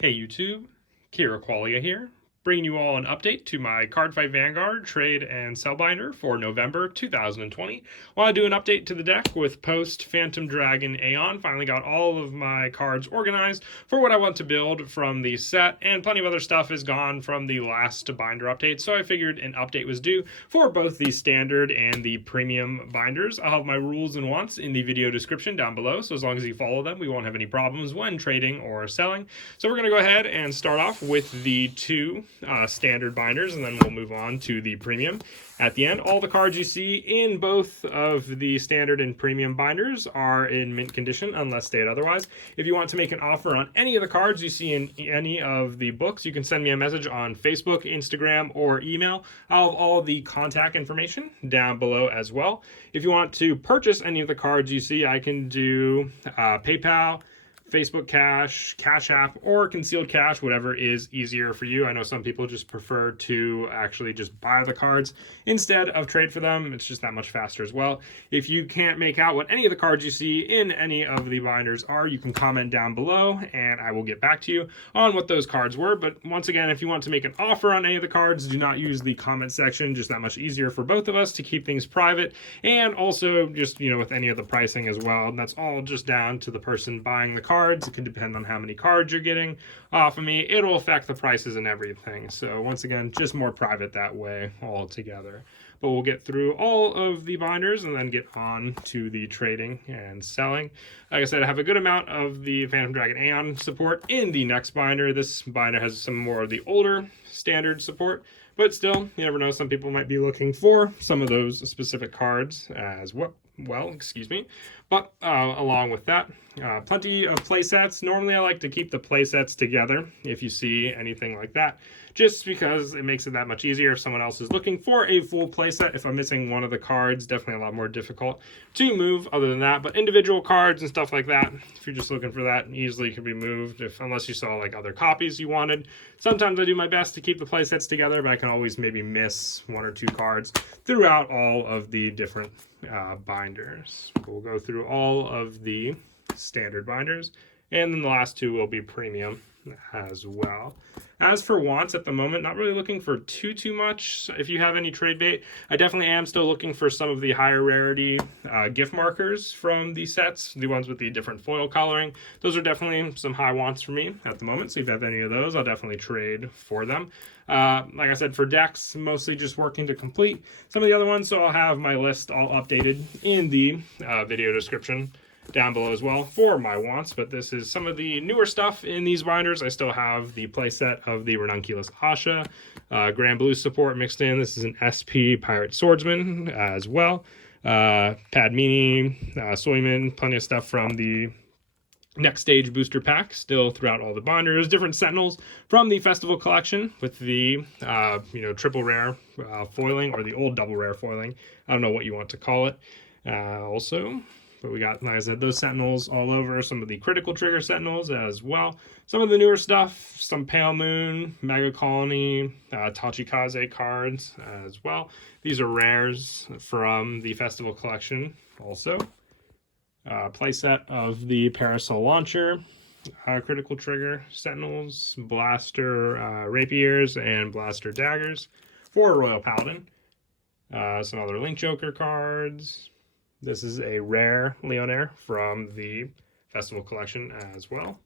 Hey YouTube, Kira Qualia here, bringing you all an update to my Cardfight Vanguard trade and sell binder for November 2020. I want to do an update to the deck with post Phantom Dragon Aeon. Finally got all of my cards organized for what I want to build from the set, and plenty of other stuff is gone from the last binder update, so I figured an update was due for both the standard and the premium binders. I'll have my rules and wants in the video description down below, so as long as you follow them, we won't have any problems when trading or selling. So we're going to go ahead and start off with the two standard binders, and then we'll move on to the premium at the end. All the cards you see in both of the standard and premium binders are in mint condition unless stated otherwise. If you want to make an offer on any of the cards you see in any of the books, you can send me a message on Facebook, Instagram, or email. I'll have all the contact information down below as well. If you want to purchase any of the cards you see, I can do PayPal, Facebook Cash, Cash App, or concealed cash, whatever is easier for you. I know some people just prefer to actually just buy the cards instead of trade for them. It's just that much faster as well. If you can't make out what any of the cards you see in any of the binders are, you can comment down below and I will get back to you on what those cards were. But once again, if you want to make an offer on any of the cards, do not use the comment section. Just that much easier for both of us to keep things private, and also just, with any of the pricing as well. And that's all just down to the person buying the card. It can depend on how many cards you're getting off of me. It'll affect the prices and everything. So once again, just more private that way altogether. But we'll get through all of the binders and then get on to the trading and selling. Like I said, I have a good amount of the Phantom Dragon Aeon support in the next binder. This binder has some more of the older standard support, but still, you never know, some people might be looking for some of those specific cards as well. But along with that, plenty of play sets. Normally I like to keep the play sets together if you see anything like that, just because it makes it that much easier if someone else is looking for a full play set. If I'm missing one of the cards, definitely a lot more difficult to move other than that. But individual cards and stuff like that, if you're just looking for that, easily can be moved unless you saw like other copies you wanted. Sometimes I do my best to keep the play sets together, but I can always maybe miss one or two cards throughout all of the different binders. We'll go through all of the standard binders, and then the last two will be premium as well. As for wants, at the moment, not really looking for too much. If you have any trade bait, I definitely am still looking for some of the higher rarity gift markers from the sets, the ones with the different foil coloring. Those are definitely some high wants for me at the moment, so if you have any of those, I'll definitely trade for them. Like I said, for decks, mostly just working to complete some of the other ones, so I'll have my list all updated in the video description down below as well for my wants. But this is some of the newer stuff in these binders. I still have the playset of the Ranunculus Asha, Grand Blue support mixed in. This is an SP Pirate Swordsman as well. Padmini, Soyman, plenty of stuff from the Next Stage booster pack still throughout all the binders. Different Sentinels from the Festival collection with the triple rare foiling, or the old double rare foiling. I don't know what you want to call it. But we got, like I said, those Sentinels all over. Some of the Critical Trigger Sentinels as well. Some of the newer stuff, some Pale Moon, Mega Colony, Tachikaze cards as well. These are rares from the Festival collection also. Playset of the Parasol Launcher, Critical Trigger Sentinels, Blaster Rapiers, and Blaster Daggers for Royal Paladin. Some other Link Joker cards. This is a rare Leonair from the Festival collection as well.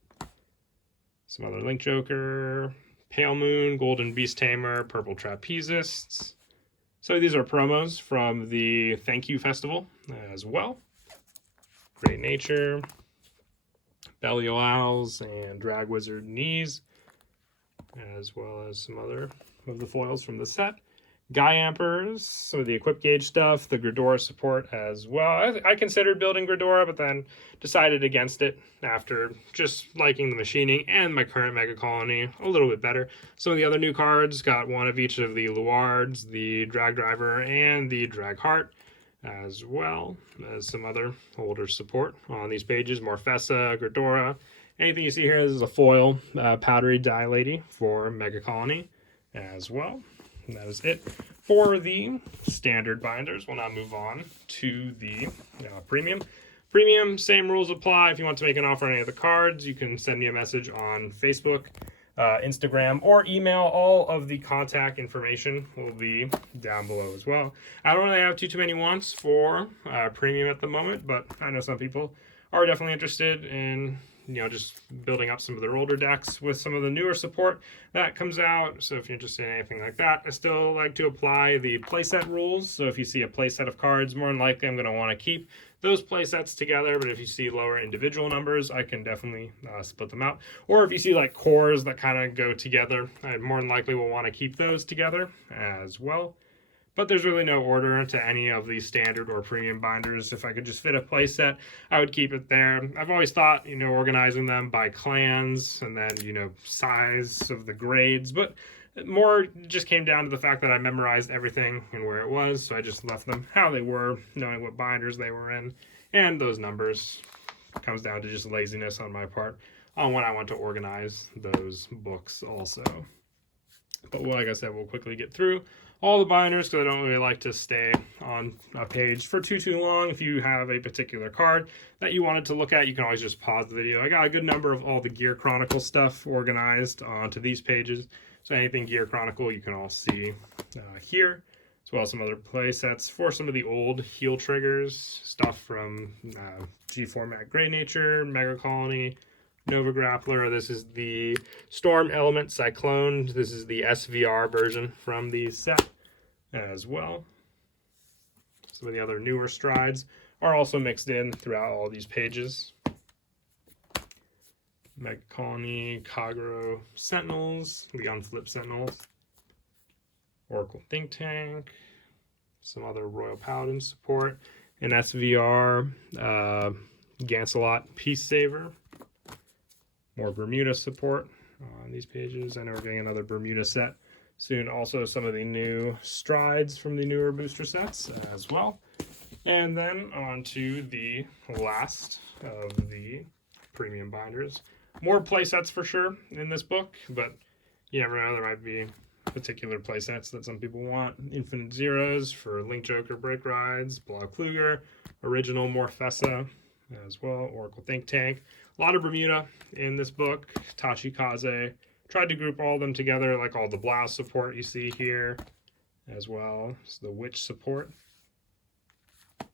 Some other Link Joker, Pale Moon, Golden Beast Tamer, Purple Trapezists. So these are promos from the Thank You Festival as well. Great Nature, Belial Owls, and Drag Wizard Knees, as well as some other of the foils from the set. Guy Ampers, some of the Equip Gauge stuff, the Gridora support as well. I considered building Gridora, but then decided against it after just liking the machining and my current Mega Colony a little bit better. Some of the other new cards got one of each of the Luards, the Drag Driver, and the Drag Heart, as well as some other older support on these pages. Morfessa, Gridora. Anything you see here, this is a foil powdery dye lady for Mega Colony as well. And that is it for the standard binders. We'll now move on to the premium. Premium, same rules apply. If you want to make an offer on any of the cards, you can send me a message on Facebook, Instagram, or email. All of the contact information will be down below as well. I don't really have too many wants for premium at the moment, but I know some people are definitely interested in just building up some of their older decks with some of the newer support that comes out. So if you're interested in anything like that, I still like to apply the playset rules. So if you see a playset of cards, more than likely I'm going to want to keep those playsets together. But if you see lower individual numbers, I can definitely split them out. Or if you see like cores that kind of go together, I more than likely will want to keep those together as well. But there's really no order to any of these standard or premium binders. If I could just fit a playset, I would keep it there. I've always thought, organizing them by clans and then, size of the grades. But more just came down to the fact that I memorized everything and where it was. So I just left them how they were, knowing what binders they were in. And those numbers comes down to just laziness on my part on when I want to organize those books also. But like I said, we'll quickly get through all the binders because I don't really like to stay on a page for too long. If you have a particular card that you wanted to look at, you can always just pause the video. I got a good number of all the Gear Chronicle stuff organized onto these pages. So anything Gear Chronicle you can all see here, as well as some other play sets for some of the old heel triggers, stuff from G-Format Grey Nature, Mega Colony, Nova Grappler. This is the Storm Element Cyclone. This is the SVR version from the set as well. Some of the other newer strides are also mixed in throughout all these pages. Mega Colony, Kagero Sentinels, the Unflip Sentinels, Oracle Think Tank, some other Royal Paladin support, an SVR, Gancelot Peace Saver. More Bermuda support on these pages. I know we're getting another Bermuda set soon. Also some of the new strides from the newer booster sets as well. And then on to the last of the premium binders. More play sets for sure in this book, but you never know, there might be particular play sets that some people want. Infinite Zeros for Link Joker Break Rides, Blau Kluger, Original Morfessa as well, Oracle Think Tank. A lot of Bermuda in this book. Tachikaze. Tried to group all of them together, like all the Blouse support you see here as well. It's the Witch support. I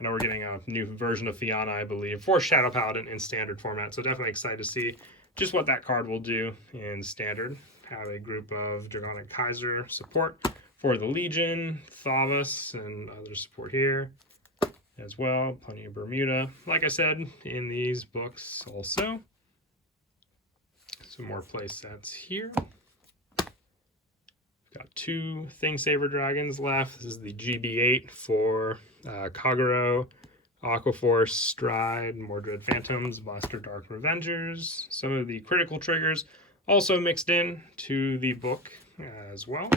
know we're getting a new version of Fianna, I believe, for Shadow Paladin in standard format. So definitely excited to see just what that card will do in standard. Have a group of Dragonic Kaiser support for the Legion, Thavas, and other support here as well. Plenty of Bermuda, like I said, in these books also. Some more play sets here. Got two Thing Saver Dragons left. This is the GB8 for Kagero, Aquaforce, Stride, Mordred Phantoms, Blaster Dark Revengers. Some of the critical triggers also mixed in to the book as well.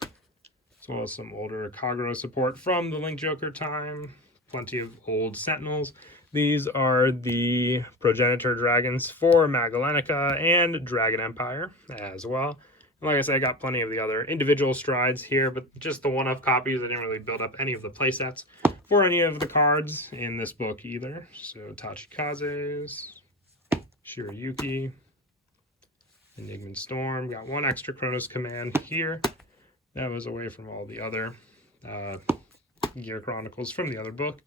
As well as some older Kagero support from the Link Joker time. Plenty of old Sentinels. These are the Progenitor Dragons for Magalenica and Dragon Empire as well. And like I said, I got plenty of the other individual strides here, but just the one-off copies. I didn't really build up any of the playsets for any of the cards in this book either. So Tachikaze's, Shirayuki, Enigma Storm. Got one extra Chronos Command here. That was away from all the other Gear Chronicles from the other book.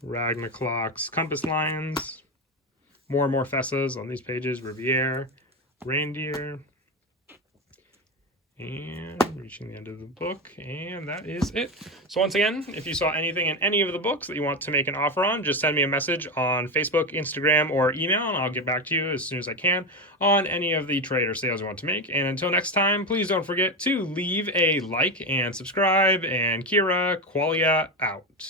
Ragnarok's Compass Lions. More Morfessas on these pages. Riviere, Reindeer. And reaching the end of the book, and that is it. So once again, if you saw anything in any of the books that you want to make an offer on, just send me a message on Facebook, Instagram, or email, and I'll get back to you as soon as I can on any of the trade or sales you want to make. And until next time, please don't forget to leave a like and subscribe, and Kira Qualia out.